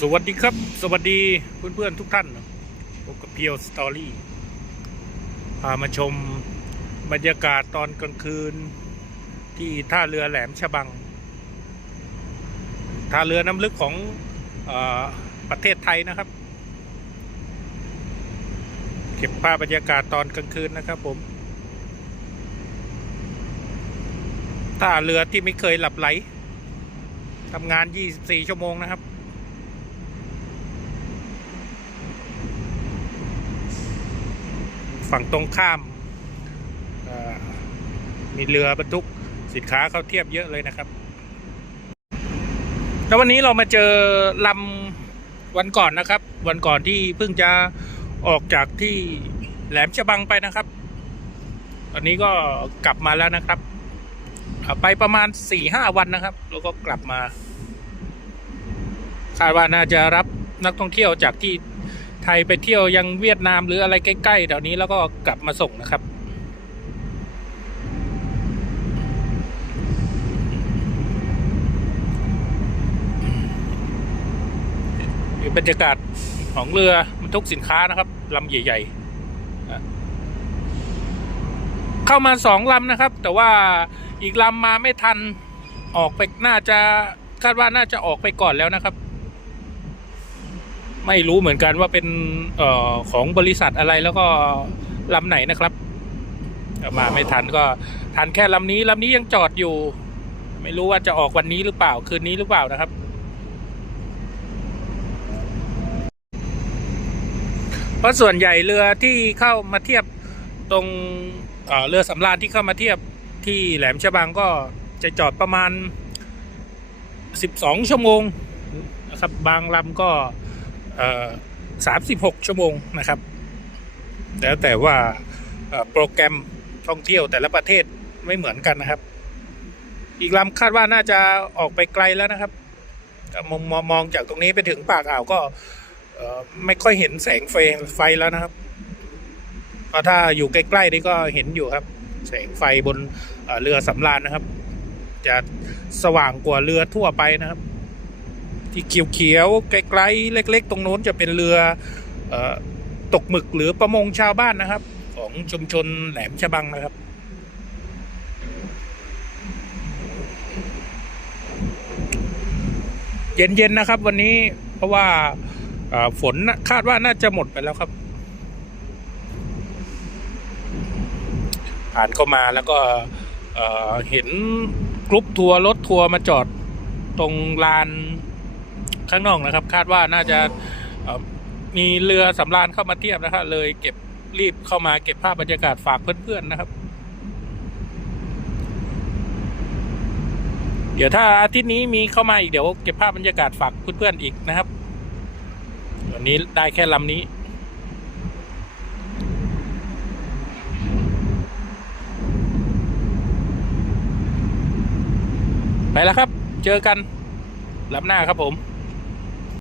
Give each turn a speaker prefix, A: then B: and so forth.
A: สวัสดีครับ สวัสดีเพื่อนๆทุกท่านพบกับเพียวสตอรี่พามาชมบรรยากาศตอนกลางคืน ที่ท่าเรือแหลมฉบัง ท่าเรือน้ำลึกของอประเทศไทยนะครับ เก็บภาพบรรยากาศตอนกลางคืนนะครับผม ท่าเรือที่ไม่เคยหลับไหลทำงาน 24 ชั่วโมงนะครับ ฝั่งตรงข้ามมีเรือบรรทุกสินค้าเข้าเทียบเยอะเลยนะครับ แล้ววันนี้เรามาเจอลำวันก่อนนะครับ วันก่อนที่เพิ่งจะออกจากที่แหลมฉบังไปนะครับ ตอนนี้ก็กลับมาแล้วนะครับ ไปประมาณสี่ห้าวันนะครับ แล้วก็กลับมาคาดว่าน่าจะรับนักท่องเที่ยวจากที่ ไทยไปเที่ยวยังเวียดนามหรืออะไรใกล้ๆแถวนี้แล้วก็กลับมาส่งนะครับ บรรยากาศของเรือบรรทุกสินค้านะครับลำใหญ่ ๆ เข้ามาสองลำนะครับ แต่ว่าอีกลำมาไม่ทันออกไปน่าจะคาดว่าน่าจะออกไปก่อนแล้วนะครับ ไม่รู้เหมือนกันว่าเป็นเอ่อของบริษัทอะไรแล้วก็ลำไหนนะครับ มาไม่ทันก็ทันแค่ลำนี้ลำนี้ยังจอดอยู่ ไม่รู้ว่าจะออกวันนี้หรือเปล่าคืนนี้หรือเปล่านะครับ เพราะส่วนใหญ่เรือที่เข้ามาเทียบตรงเเรือสำราญที่เข้ามาเทียบที่แหลมฉบังก็จะจอดประมาณ 12 ชั่วโมงนะครับ บางลำก็ สามสิบหกชั่วโมงนะครับ แล้วแต่ว่าโปรแกรมท่องเที่ยวแต่ละประเทศไม่เหมือนกันนะครับ อีกลำคาดว่าน่าจะออกไปไกลแล้วนะครับมองมองมองจากตรงนี้ไปถึงปากอ่าวก็ไม่ค่อยเห็นแสงไฟไฟแล้วนะครับเพราะถ้าอยู่ใกล้ๆนี่ก็เห็นอยู่ครับ แสงไฟบนเรือสำราญนะครับ จะสว่างกว่าเรือทั่วไปนะครับ ที่เขียวๆไกลๆเล็ก ๆ ตรงโน้นจะเป็นเรืออตกหมึกหรือประมงชาวบ้านนะครับ ของชุมชนแหลมฉบังนะครับเย็นๆนะครับ วันนี้เพราะว่าฝนคาดว่าน่าจะหมดไปแล้วครับ ผ่านเข้ามาแล้วก็เอ่อเห็นกรุ๊ปทัวร์รถทัวร์มาจอดตรงลาน ข้างนอกนะครับ คาดว่าน่าจะมีเรือสำราญเข้ามาเทียบนะครับเลยเก็บรีบเข้ามาเก็บภาพบรรยากาศฝากเพื่อนๆนะครับ เดี๋ยวถ้าอาทิตย์นี้มีเข้ามาอีกเดี๋ยวเก็บภาพบรรยากาศฝากเพื่อนๆอีกนะครับวันนี้ได้แค่ลำนี้ไปแล้วครับ เจอกันลำหน้าครับผม